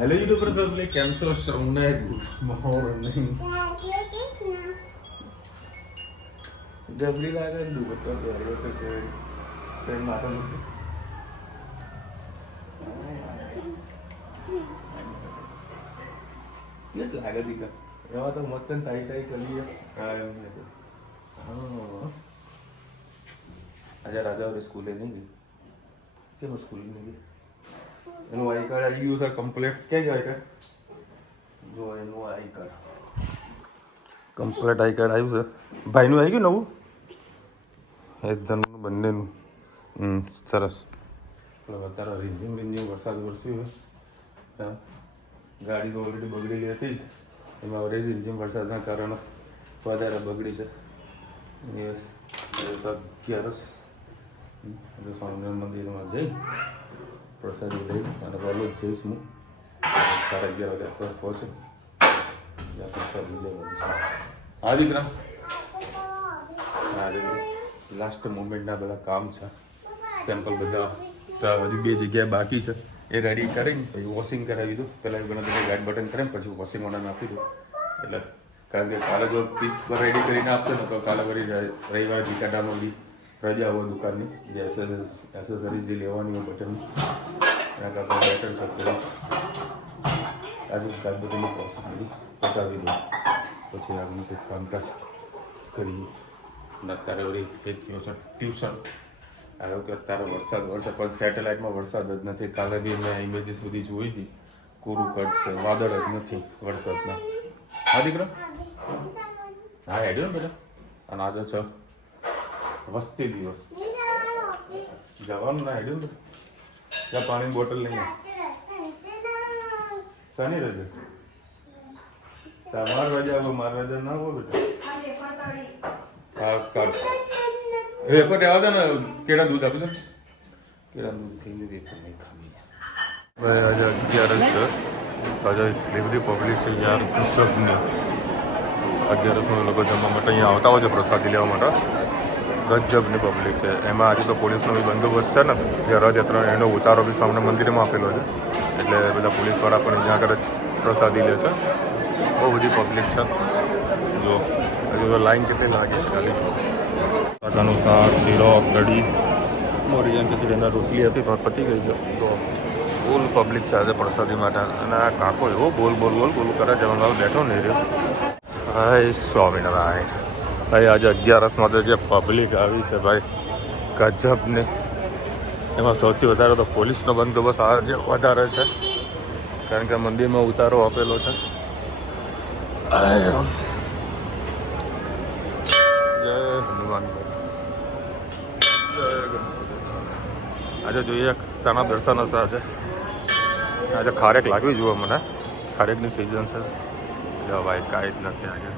Hello YouTube पर family કેમ છો સૌને ગુડ મોર્નિંગ જબરી લાગે દુપટ્ટો પહેર્યો છે કે કઈ માથા નથી કેટ લાગે દીકા એવા તો મત ટાઈ ટાઈ ચલીએ કાયમ ને આજે રાજા સ્કૂલે નહીં ગઈ કેમ સ્કૂલે નહીં ગઈ એનું આઈ કાર્ડ આવી ગયું છે કમ્પ્લીટ ક્યાં ગયું આઈ કાર્ડ જો એનું I card complete I card આવ્યું છે ભાઈનું આવી ગયું નવું એકદમ બંનેનું સરસ અત્યારે રીંઝિમ વરસાદ વરસ્યો હોય ગાડી તો ઓલરેડી બગડેલી હતી એમાં વડે રીંઝિમ વરસાદના કારણે વધારે બગડી છે અગિયારસ સ્વામિનારાયણ મંદિરમાં જઈ પ્રસાદી લઈ અને વહેલું જ જઈશ હું 11:30 વાગે આસપાસ પહોંચે ત્યાં પ્રસાદી લેવાની છે હા દીકરા હા દીકરા લાસ્ટ મુમેન્ટના બધા કામ છે સેમ્પલ બધા હજુ 2 જગ્યાએ બાકી છે એ રેડી કરીને પછી વોશિંગ કરાવી દઉં પહેલાં બધા ગાઈડ બટન કરીને પછી વોશિંગ ઓર્ડર આપી દઉં એટલે કારણ કે કાલે જો પીસ રેડી કરીને આપશે ને તો કાલે વળી રવિવાર ટીકાટામાં બી રજા હોય દુકાનની જે એસેસરીઝ જે લેવાની હોય બટનની એના કરતાં બેટર છે આજુ બધાની પ્રોસેસ બધી બતાવી દઉં પછી આગળ કંઈક કામકાજ કરીએ અને અત્યારે વળી એક ગયો છે ટ્યુશન આવ્યો કે અત્યારે વરસાદ પણ સેટેલાઇટમાં વરસાદ જ નથી કાલે બી મેં ઇમેજીસ બધી જોઈ હતી કોરું કટ છે વાદળ જ નથી વરસાદના હા દીકરા હા હેડ્યો ને બેટા અને આજે છે વસ્તી દિવસ જવાનું ના હેડ્યું ને ત્યાં પાણીની બોટલ લઈને શાની રજા તમારી રજા હોય મારી રજા ના હોય બેટા હા કાઢ વેપર રહેવા દે ને કેળા દૂધ આપી દો કેળા દૂધ થઈ વેપર નહીં ખાવી ભાઈ આજે 11 છે આજે એટલી બધી પબ્લિક છે યાર ગજબ ને 11 લોકો જમવા માટે અહીંયા આવતા હોય છે પ્રસાદી લેવા માટે ગજબની પબ્લિક છે એમાં આજે તો પોલીસનો બી બંદોબસ્ત છે ને જે રથયાત્રા એનો ઉતારો બી સામે મંદિરમાં આપેલો છે એટલે બધા પોલીસવાળા પણ અહીંયા આગળ પ્રસાદી લે છે બહુ બધી પબ્લિક છે જો હજુ તો લાઈન કેટલી લાગે છે ખાલી કાકાનું શાક શીરો કઢી મોરિયાન ખીચડી એના રોટલી હતી પણ પતી ગઈ છે તો ફૂલ પબ્લિક છે આજે પ્રસાદી માટે અને આ કાકો એવો બોલ કરે જવાનું બેઠો નહીં રહ્યો હાય સ્વામિનારાયણ ભાઈ આજે 11 તો જે પબ્લિક આવી છે ભાઈ ગજબ ને એમાં સૌથી વધારે તો પોલીસનો બંદોબસ્ત આજે વધારે છે કારણ કે મંદિરમાં ઉતારો આપેલો છે જય હનુમાન આજે જોઈએ શાના દર્શન હશે આજે ખારેક લાગવી જુઓ મને ખારેકની સિઝન છે જો ભાઈ કાંઈ જ નથી આજે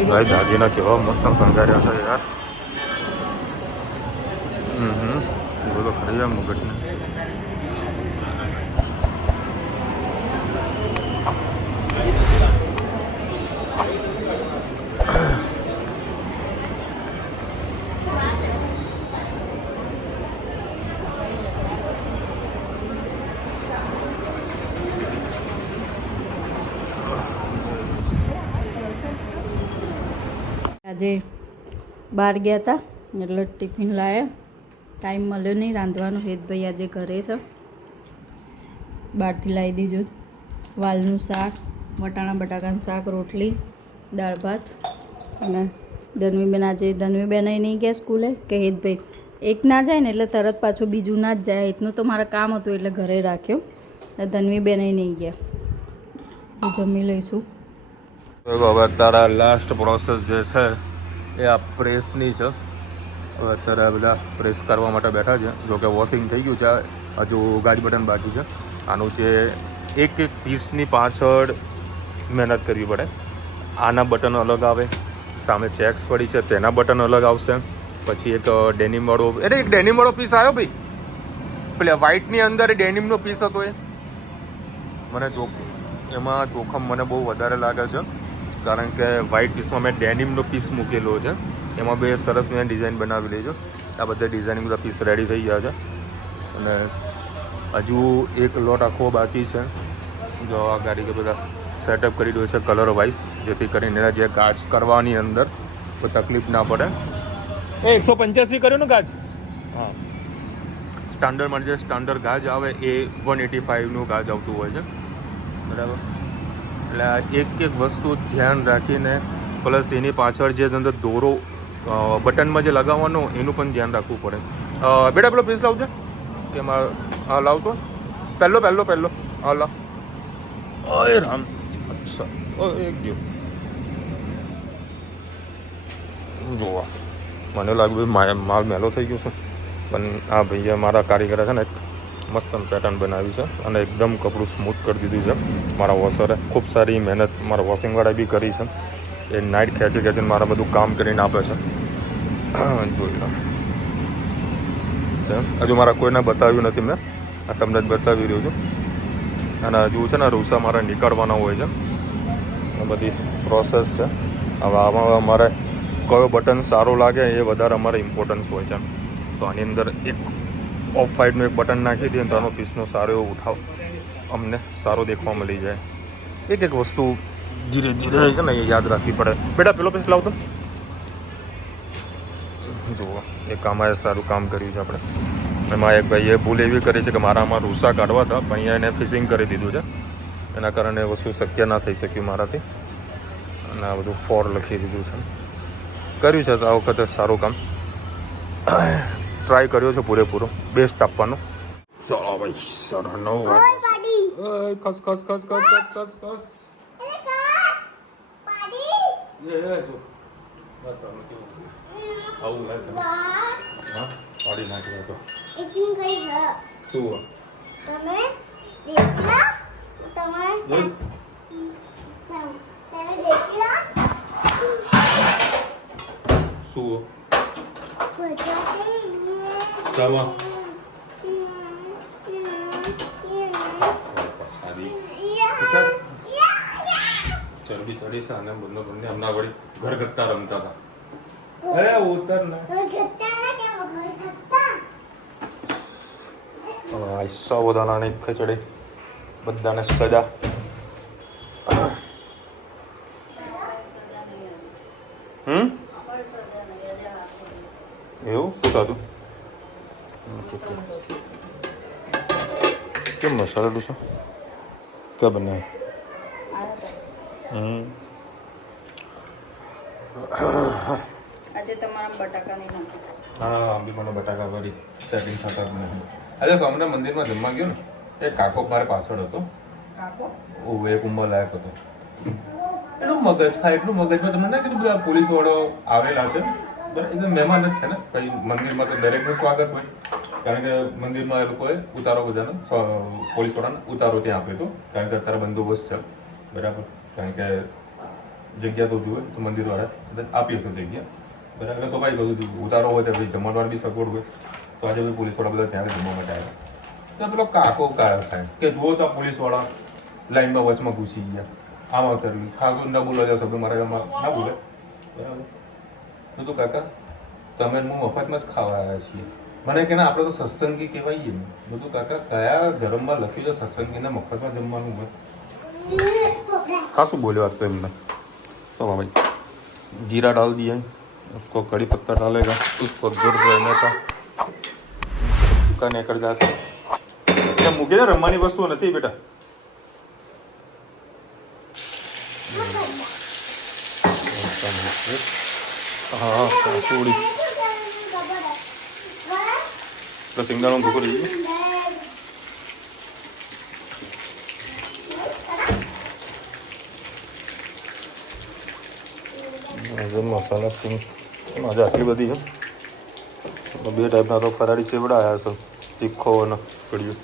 ભાઈ દાદીના કેવા મસ્ત શણગાર્યા છે યાર બોલો ખરી આમ મુગટને આજે બહાર ગયા હતા એટલે ટિફિન લાવ્યા ટાઈમ મળ્યો નહીં રાંધવાનો હેતભાઈ આજે ઘરે છે બહારથી લાવી દીધું વાલનું શાક વટાણા બટાકાનું શાક રોટલી દાળ ભાત અને ધનવીબેન નહીં ગયા સ્કૂલે કે હેતભાઈ એક ના જાય ને એટલે તરત પાછું બીજું ના જ જાય એટલું તો મારા કામ હતું એટલે ઘરે રાખ્યો ધનવીબેન નહીં ગયા જમી લઈશું હવે તારા લાસ્ટ પ્રોસેસ જે છે એ આ પ્રેસની છે હવે અત્યારે બધા પ્રેસ કરવા માટે બેઠા છે જોકે વોશિંગ થઈ ગયું છે હજુ ગાડી બટન બાકી છે આનું જે એક પીસની પાછળ મહેનત કરવી પડે આના બટન અલગ આવે સામે ચેક્સ પડી છે તેના બટન અલગ આવશે પછી એક ડેનિમવાળો એક ડેનિમવાળો પીસ આવ્યો ભાઈ પેલા વ્હાઇટની અંદર ડેનિમનો પીસ હતો એ મને જો એમાં ચોખા મને બહુ વધારે લાગે છે, કારણ કે વ્હાઇટ પીસમાં મેં ડેનિમનો પીસ મૂકેલો છે. એમાં બે સરસ મેં ડિઝાઇન બનાવી લેજો. આ બધા ડિઝાઇનિંગ બધા પીસ રેડી થઈ ગયા છે અને હજુ એક લોટ આખો બાકી છે. જો આ ગાડી કે બધા સેટઅપ કરી દો છે કલર વાઇઝ, જેથી કરીને જે કાચ કરવાની અંદર કોઈ તકલીફ ના પડે. એ 185 કર્યો ને ગાજ? હા, સ્ટાન્ડર્ડમાં જે સ્ટાન્ડર્ડ ગાજ આવે એ 185નું ગાજ આવતું હોય છે, બરાબર. એટલે આ એક વસ્તુ ધ્યાન રાખીને, પ્લસ એની પાછળ જે અંદર દોરો બટનમાં જે લગાવવાનો એનું પણ ધ્યાન રાખવું પડે. બેટા પેલો પીસ લાવજો કે હા લાવતો પહેલો હા લાવ. અરે રામ, અચ્છા એક જો જોવા મને લાગ્યું માલ મેલો થઈ ગયો છે, પણ આ ભાઈએ મારા કારીગરે છે ને એક મસ્ત પેટર્ન બનાવી છે અને એકદમ કપડું સ્મૂથ કરી દીધું છે. મારા વોશરે ખૂબ સારી મહેનત મારા વોશિંગવાળાએ બી કરી છે. એ નાઇટ ખેંચીને મારા બધું કામ કરીને આપે છે. જોઈ લો, હજુ મારા કોઈને બતાવ્યું નથી મેં, આ તમને જ બતાવી રહ્યો છું. અને હજુ છે ને રૂસા મારે નીકળવાના હોય છે, આ બધી પ્રોસેસ છે. હવે આમાં અમારે કયો બટન સારો લાગે એ વધારે અમારે ઇમ્પોર્ટન્સ હોય છે. તો આની અંદર એક ઓફ સાઈડનું એક બટન નાખી દઈએ તો આનો પીસનો સારો એવો ઉઠાવ અમને સારો દેખવા મળી જાય. એક વસ્તુ ધીરે ધીરે છે ને એ યાદ રાખવી પડે. બેટા પેલો પીસ લાવતો જુઓ, એ કામમાં સારું કામ કર્યું છે આપણે. એમાં એક ભાઈએ ભૂલ એવી કરી છે કે મારામાં રૂસા કાઢવા હતા, પણ અહીંયા એને ફિશિંગ કરી દીધું છે. એના કારણે વસ્તુ શક્ય ના થઈ શક્યું મારાથી, અને આ બધું ફોર લખી દીધું છે. કર્યું છે તો આ વખતે સારું કામ ટ્રાય કર્યો છે પૂરેપૂરો, બેસ્ટ આપવાનો. ચલો ભાઈ 9:30 ખસ ખસ ખસ ખસ ખસ ખસ ખસ આવું લાગે હા પાડી નાખ્યો તો શું ચાલો ચરબી ચડી છે અને બંને હમણાં વળી ઘરગથ્થા રમતા હતા. અરે ઉતર ને સાવધાનાની ખીચડી બધાને સજા. એવું શું થતું? કેમ મસાલા ડોસા ક્યાં બનાવે? આજે તમારા બટાકા નહીં નાખે. હા બી મને બટાકા વાળી સેટિંગ થતા જ નહીં. આજે સ્વામિનારાયણ મંદિરમાં જમવા ગયો ને, એક કાકો મારે પાછળ હતો. એક ઉંમર લાયક હતો. એટલું મગજ ખાય એટલું મગજમાં તમને ના કીધું બધા પોલીસ વાળો આવેલા છે, એકદમ મહેમાન જ છે ને. પછી મંદિરમાં તો દરેકનું સ્વાગત હોય, કારણ કે મંદિરમાં એ લોકોએ ઉતારો બધાનો પોલીસ વાળાને ઉતારો ત્યાં આપ્યો હતો, કારણ કે અત્યારે બંદોબસ્ત છે, બરાબર. કારણ કે જગ્યા તો જુએ તો મંદિર વાળા આપી હશે જગ્યા, બરાબર. એટલે સ્વાભાવિક બધું ઉતારો હોય તો ભાઈ જમણવાર બી સગવડ હોય. તો આજે ભાઈ પોલીસ વાળા બધા ત્યાં જમવા માટે આવ્યા. તો પેલો કાકો કાયો થાય કે જુઓ તો પોલીસ વાળા લાઈનમાં વચમાં ઘૂસી ગયા, આમાં કરવી ખાસો ના બોલો છો શબ્દ મારા ગામમાં ના બોલે, બરાબર. તો કાકા તમે હું મફતમાં જ ખાવા આવ્યા છીએ. મને કે ના આપણે તો સત્સંગી કહેવાઈએ ને. બધું કાકા કયા ધર્મમાં લખ્યું છે સત્સંગીને મફતમાં જમવાનું હોય? ખાસું બોલ્યો आज तो एमने. तो भाई जीरा डाल दिया है, उसको कड़ी पत्ता डालेगा, उसको गुड़ रहने का सूखा कर जाता है. મૂકે ને રમવાની વસ્તુઓ નથી બેટા. હા સોડી તો સિંગાણો ભૂકો રહી ગયો. મસાલા શું આજે આટલી બધી છે. 2 ટાઈપના તો ફરાળી ચેવડા આવ્યા છે, તીખો અને કડિયું.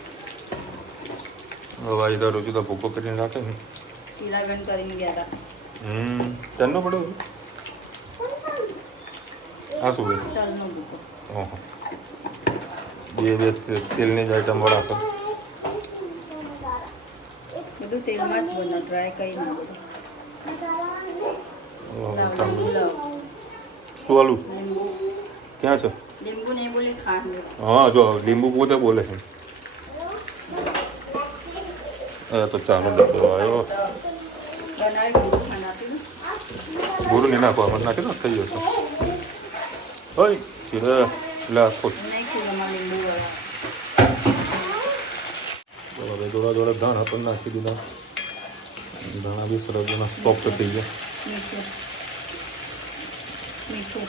હવે ઇધર રોજ તો ભૂકો કરીને રાખે ને શીલાબેન કરીને ગયા હતા. તેનો પડ્યો આ શું હોય? તલનો ભૂકો. ઓહો, બે તેલની જ આઈટમ વાળા છે. બધું તેલમાં જ બને, ડ્રાય કંઈ ના બધું. લાવ, લીંબુ લાવ. શું આલું લીંબુ ક્યાં છે? લીંબુ નહીં બોલે ખાંડ. હા જો લીંબુ પોતે બોલે છે. તો ચાનો ડબ્બો આવ્યો. બનાવી લીંબુ ખાંડ આપી દઉં. ગુરુ ને નાખો આપણે નાખી દો થઈ જશે. ઓય ચીરે એટલે આખો નાખ્યું એમાં લીંબુ વાળા. હવે થોડા ધાણા પણ નાખી દીધા. ધાણા બી સરસ સોફ્ટ થઈ ગયા. મીઠું મીઠું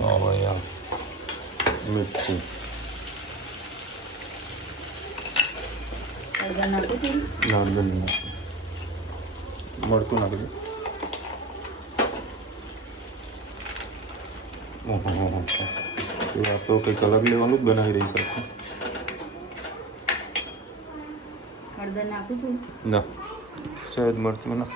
હવે યાર મીઠું હળદર નાખું છું. નાંદર નાખું. મરચું નાખી દે. ઓહો આ તો કંઈક અલગ લેવાનું જ બનાવી રહી છે. હળદર નાખું છું. ના સહેજ મરચું ના.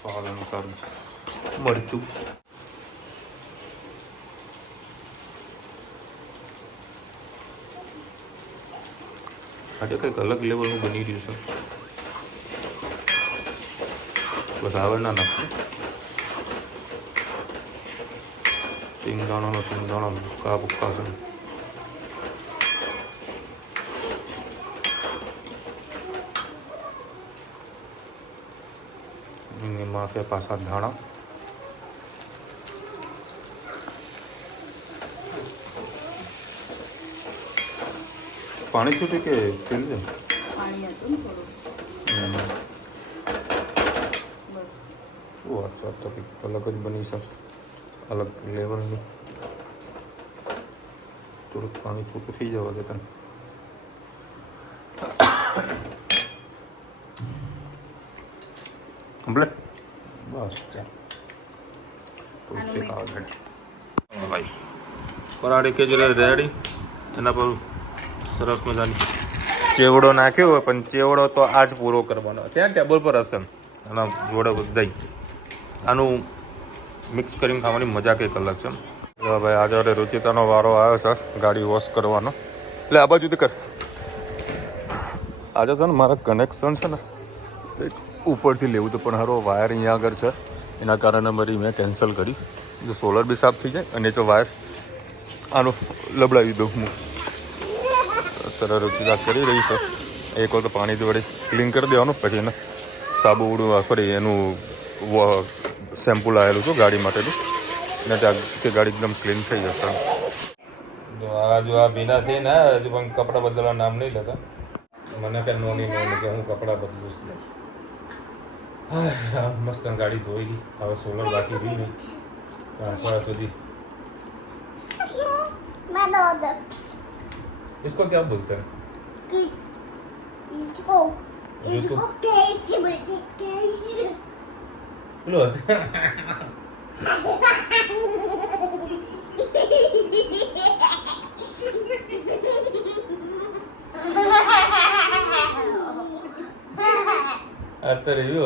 સ્વાદ અનુસાર મરચું. આજે કંઈક અલગ લેવલનું બની રહ્યું છે. વધારે ના નાખવું. સિંગદાણા ભૂક્કા ભૂક્કા છે. એમાં કે પાછા ધાણા. પાણી છૂટે કે તેલ છે? પાણી હતું ને થોડું. બસ શું વાત છે? તો કંઈક અલગ જ બની છે, અલગ લેવલની. થોડુંક પાણી છૂટું થઈ જવા દે તને. કમ્પ્લીટ બસ ચાલ. તુલસી કાગળ ભાઈ પરાઠી કેજરી રેડી. એના પર સરસ મજાની ચેવડો નાખ્યો હોય, પણ ચેવડો તો આજ પૂરો કરવાનો. ત્યાં ટેબલ પર હશે એના જોડે દહીં. આનું મિક્સ કરીને ખાવાની મજા કંઈક અલગ છે. ભાઈ આજે રુચિતાનો વારો આવ્યો છે ગાડી વોશ કરવાનો. એટલે આ બાજુથી કરશે. આજે તો ને મારા કનેક્શન છે ને એક ઉપરથી લેવું હતું, પણ હારો વાયર અહીંયા આગળ છે, એના કારણે મારી મેં કેન્સલ કરી. જો સોલર બી સાફ થઈ જાય અને જો વાયર આનો લબડાવી દઉં હું. અત્યારે રુચિતા કરી રહી છે. એક વખત પાણીથી વળી ક્લીન કરી દેવાનું, પછી એને સાબુ સોરી એનું શેમ્પુ લાવેલું છું ગાડી માટેનું, ને ત્યાં કે ગાડી એકદમ ક્લીન થઈ જશે. જો આ ભીના થઈ ને હજુ પણ કપડાં બદલવા નામ નહીં લેતા. મને કે નોની કે હું કપડાં બદલું છું. હા મસ્ત ગાડી ધોઈ ગઈ. હવે સોલર બાકી રહી ને અઠવાડિયા સુધી. इसको क्या बोलते हैं? इसको कैसे बोलते कैसे? लो અત્યારે એવી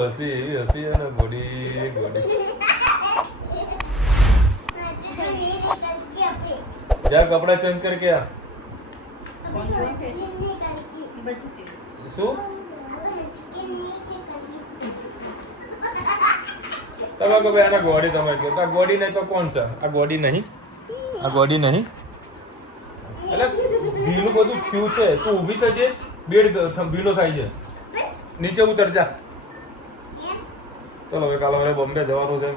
હસી અને ગોડી જા કપડા ચેન્જ કરકે આ. શું તમે કહો ભાઈ આના ગોડી તમે કહો આ ગોડી નહીં તો કોણ છે? આ ગોડી નહીં, આ ગોડી નહીં. એટલે ભીનું બધું થયું છે. તું ઊભી થજે, બેડ ભીનો થાય છે. નીચે ઉતર જા. ચલો હવે કાલે મારે બોમ્બે જવાનું છે.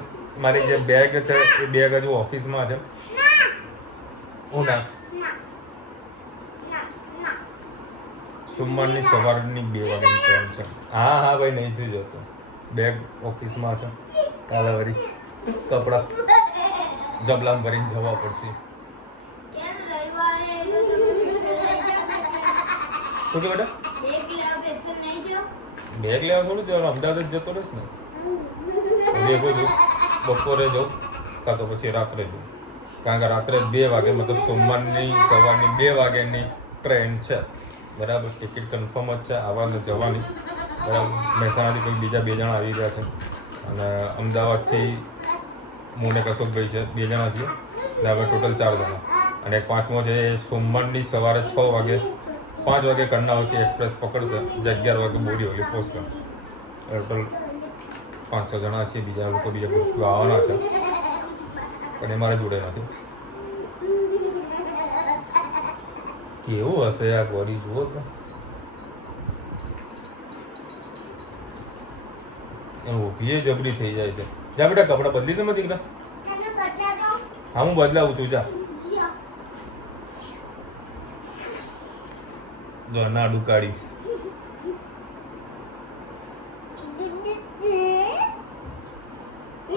મારી જે બેગ છે એ બેગ હજુ ઓફિસમાં છે. હું ના સોમવારની સવારની 2 વાગ્યાની ટ્રેન છે. હા ભાઈ નહીં થઈ જતો. બેગ ઓફિસમાં છે. કાલે વળી કપડાં જબલામ ભરીને જવા પડશે. શું કે બેટા? બેગ લેવા થોડું જવાનું, અમદાવાદ જ જતો રહીશ ને. ભેગો જો બપોરે જાઉં કાં તો પછી રાત્રે જાઉં. કારણ કે રાત્રે 2 વાગે મતલબ સોમવારની સવારની 2 વાગ્યાની ટ્રેન છે. બરાબર, ટિકિટ કન્ફર્મ જ છે આવવાની જવાની. બરાબર. મહેસાણાથી કોઈ બીજા 2 જણા આવી રહ્યા છે અને અમદાવાદથી હું ને કશોકભાઈ છે, 2 જણા છીએ એટલે હવે ટોટલ 4 જણા. અને એક 5મો છે એ સોમવારની સવારે 6 વાગે 5 વાગે કર્ણાવતી એક્સપ્રેસ પકડશે જે 11 વાગે બોરીવલી પહોંચશે. ટોટલ 5-6 જણા છીએ. બીજા લોકો બીજા ગ્રુપ આવવાના છે પણ એ મારા જોડે નથી. કેવું હશે આ બોડી જુઓ તો. ઊભી જબરી થઈ જાય છે. જા બેટા કપડાં બદલી દે દીકરા. તમે બદલા દો. હા હું બદલાવું છું. જા જો નાડું કાઢી.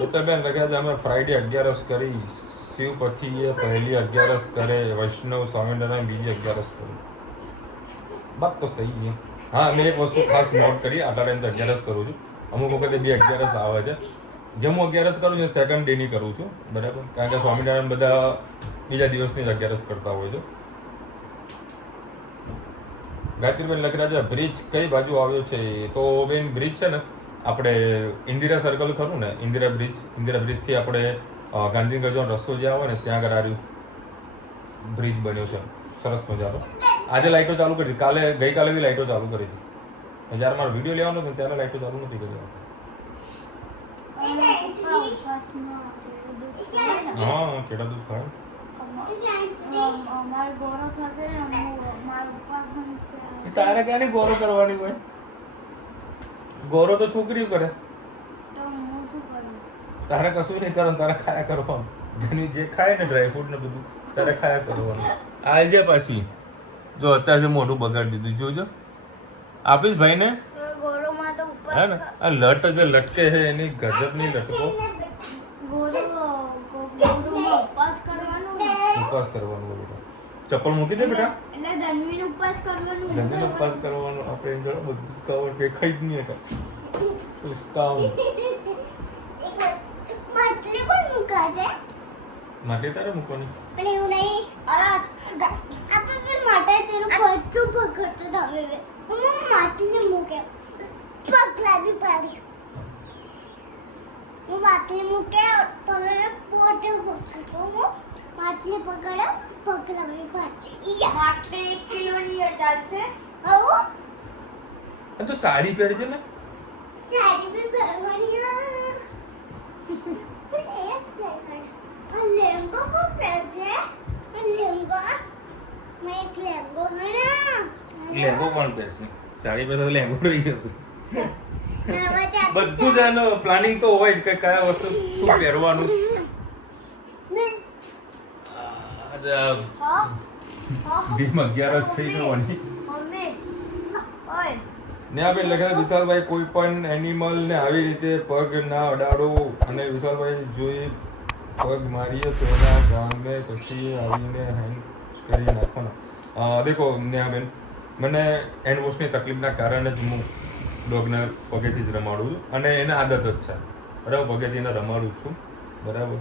ઉત્તરબેન લખ્યા છે અમે ફ્રાઈડે 11 કરી. શિવ પતિએ પહેલી 11 કરે, વૈષ્ણવ સ્વામિનારાયણ બીજી 11 કરે. બાત તો સહી છે. હા મેં એક વસ્તુ ખાસ નોટ કરી. આટલા ટાઈમ તો 11 કરું છું. અમુક વખતે 2 11 આવે છે. જેમ હું 11 કરું છું સેકન્ડ ડેની કરું છું બરાબર. કારણ કે સ્વામિનારાયણ બધા બીજા દિવસની જ 11 કરતા હોય છે. ગાયત્રીબેન લખી રહ્યા છે બ્રિજ કઈ બાજુ આવ્યો છે? તો બેન બ્રિજ છે ને આપણે ઇન્દિરા સર્કલ ખરું ને, ઇન્દિરા બ્રિજથી આપણે ગાંધીનગર જવાનો રસ્તો જે આવે ને ત્યાં આગળ આવ્યું બ્રિજ બન્યો છે સરસ મજાનો. આજે લાઇટો ચાલુ કરી હતી. ગઈકાલે બી લાઇટો ચાલુ કરી હતી. જ્યારે મારો વિડીયો લેવાનો હતો ત્યારે લાઇટો ચાલુ નથી કરી. હા કેળા દૂધ ખાય. તારે ક્યાં ગોરો કરવાની હોય? ગોરો તો છોકરીઓ કરે. તારે કશું નહીં કરવાનું. તારે ખાયા કરવાનું. જે ખાય ને ડ્રાયફ્રૂટ ને બધું તારે ખાયા કરવાનું. આજે પાછી જો અત્યારે મોઢું બગાડી દીધું. જોજો આપીશ ભાઈ ને. હે ને આ લટ જે લટકે છે એની ગજબની લટકો. ઉપવાસ કરવાનું બેટા. ચપ્પલ મૂકી દે બેટા. ધન્વીનો ઉપવાસ કરવાનો. આપણે એમ જોડે બધું જ કવર કે ખાઈ જ નહીં હતા. સુસ્તાવ માટલી તારે મૂકવાની. પણ એવું નહીં. આપણે પણ માટે તેનું ખર્ચું પકડતો તમે હું માટલી મૂકે પગલા બી પાડી. હું માટલી મૂકે તમે પોતે પકડતો. હું માટલી પકડો પગલા બી પાડી. માટલી 1 કિલોની ચાલશે. તો સાડી પહેરજે ને. સાડી બી પહેરવાની. લેંગો કોણ પહેરશે? લેંગો મેં એક લેંગો લેંગો કોણ પહેરશે? સાડી પહેરશે તો લેંગો રહી જશે. બધું જ આનો પ્લાનિંગ તો હોય કે કયા વસ્તુ શું પહેરવાનું. ભીમ 11 થઈ જવાની. ને આપણે લખ્યા વિશાલભાઈ કોઈ પણ એનિમલ ને આવી રીતે પગ ના અડાડો. અને વિશાલભાઈ જોઈ પગ મારીએ તો એના ગામે પછી આવીને હેન્ડ કરી નાખવાના. દેખો નેહાબેન મને હેન્ડ વોશની તકલીફના કારણે જ હું ડોગને પગેથી જ રમાડું છું. અને એને આદત જ છે બરાબર. પગેથી એને રમાડું છું બરાબર.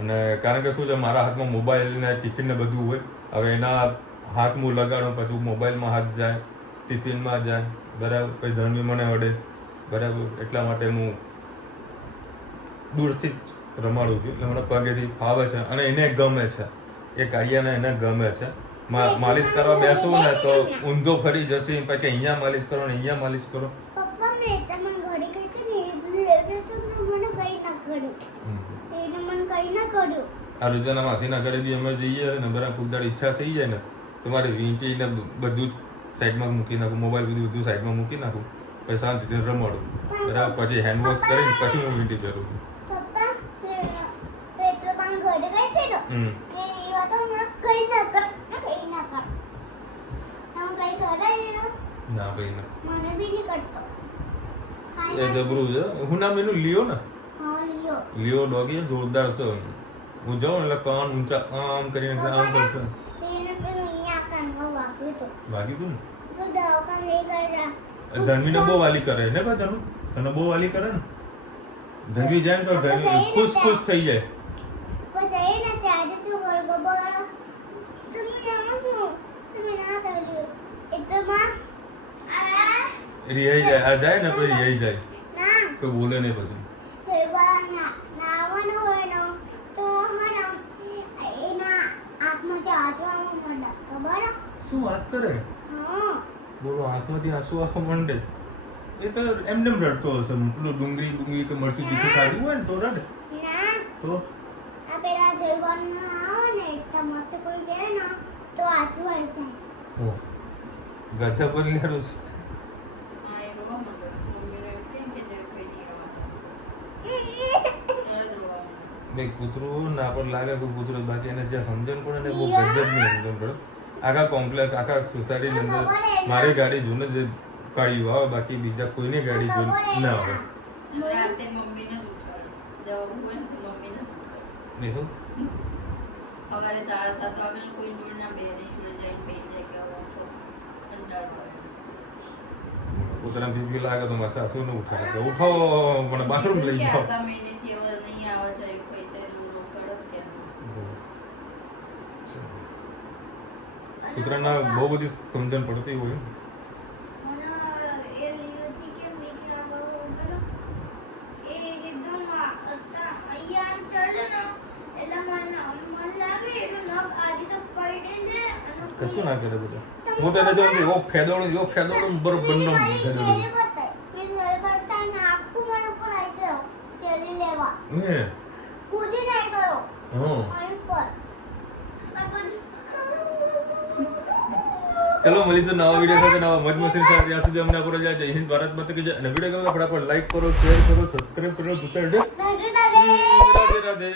અને કારણ કે શું છે મારા હાથમાં મોબાઈલ ને ટિફિન ને બધું હોય. હવે એના હાથ હું લગાડું પછી મોબાઈલમાં હાથ જાય, ટિફિનમાં જાય બરાબર. પછી ધનવી મને વડે બરાબર. એટલા માટે હું દૂરથી જ રમાડું છું. એટલે મને પગેથી ફાવે છે અને એને ગમે છે. એ કાઢિયાને એને ગમે છે. માલિશ કરવા બેસું ને તો ઊંધો ફરી જશે પછી અહીંયા માલિશ કરો ને અહીંયા માલિશ કરો. પપ્પા મેં તમને ઘરે કહી છે ને તો મને કઈ ના કર્યું. એને મને કઈ ના કર્યું. આ રોજાના માસીના ઘરે બી અમે જઈએ ને બરાબર. ખૂબ દાડી ઈચ્છા થઈ જાય ને તો મારે વીંટી ને બધું જ સાઈડમાં મૂકી નાખું. મોબાઈલ બધું સાઈડમાં મૂકી નાખું પછી શાંતિથી રમાડું બરાબર. પછી હેન્ડ વોશ કરીને પછી હું વીંટી પહેરું છું. પપ્પા પેટ્રોલ પંપ ઘરે ગઈ હતી ને એ વાતો મને કઈ ના કર. તમે કઈ કરાય ના ભાઈ ના મને બી નહીં કરતો. એ જબરું છે. હું નામ એનું લિયો ને. હા લ્યો. લિયો ડોગી જોરદાર છે. હું જાઉં એટલે કાન ઊંચા આમ કરીને આમ કરશે. એને પેલું અહીંયા કાનમાં વાગ્યું તો વાગી તું ને તો દવાખાને લઈ ગયા. ધનવીને બહુ વાલી કરે ને ભાઈ. તને બહુ વાલી કરે ને. ધનવી જાય ને તો ખુશ થઈ જાય. પછી ને ત્યારે શું કરો બબા તમે જાણો છો તમે ના થયું એટલેમાં રિહાઈ જાય આ જાય ને પછી રિહાઈ જાય ના કોઈ બોલે નહીં પછી સેવા નાવાનું હોય ને તો હે ને એના આંખમાંથી આંસુ આવવા માંડે ખબર હે? શું વાત કરે હા બોલો આંખમાંથી આંસુ આવવા માંડે એ તો એમને એમ રડતો હશે પેલું ડુંગળી કે મરચું તીખું ખાધું હોય ને તો રડે ના તો આ પેલા સેવાના આવે ને એટલા મસ્ત કોઈ કહે ને તો આંસુ આવી જાય ઓ ગાછા પર લેરો હા એ રોવા માંડે મમ્મીને એમ કેમ કે જે કોઈ નહીં આવવાનું તરત રોવા માંડે બે કૂતરું ના પર લાગે કોઈ કૂતરું બાકી એને જે સમજણ પડે ને બહુ ગજબની સમજણ પડે આખા કોમ્પ્લેક્સ આખા સોસાયટીની અંદર મારી ગાડી જોઈને જે કાઢ્યું આવે બાકી બીજા કોઈની ગાડી જોઈને ના આવે રાતે મમ્મીને જ ઉઠાડીશ જવાનું હોય ને તો મમ્મીને જ ઉઠાડીશ નહીં શું સવારે 7:30 વાગે કોઈ જોડે ના બે નહીં જોડે જઈને બેસી જાય કે હવે ઉઠો કંટાળો આવે કૂતરા બીબી લાગે તો મારા સાસુને ઉઠાડે કે ઉઠો મને બાથરૂમ લઈ જાઓ આવતા મહિનેથી હવે નહીં આવવા જાય કોઈ તે રોકડસ કે કૂતરાના બહુ બધી સમજણ પડતી હોય મને એ લીલોથી કે બીક લાગે બોલો એ એકદમ અહીંયા ચડે ને એટલે મને લાગે એનું નખ આડી તો પડી દે અને કશું ના કરે બધા હું તને જો એવો ફેદોડો બરોબર નો ફેદોડો હે કૂદી નહીં ગયો હા મારી પર ચલો મળીશું નવા વિડીયો સાથે નવા મજ મસ્તી સાથે ત્યાં સુધી અમને આપણે જય હિન્દ ભારત માતા કી જય અને વિડીયો ગમે તો ફટાફટ લાઈક કરો શેર કરો સબસ્ક્રાઇબ કરો ભૂલતા નહીં. દાદા રાધે રાધે.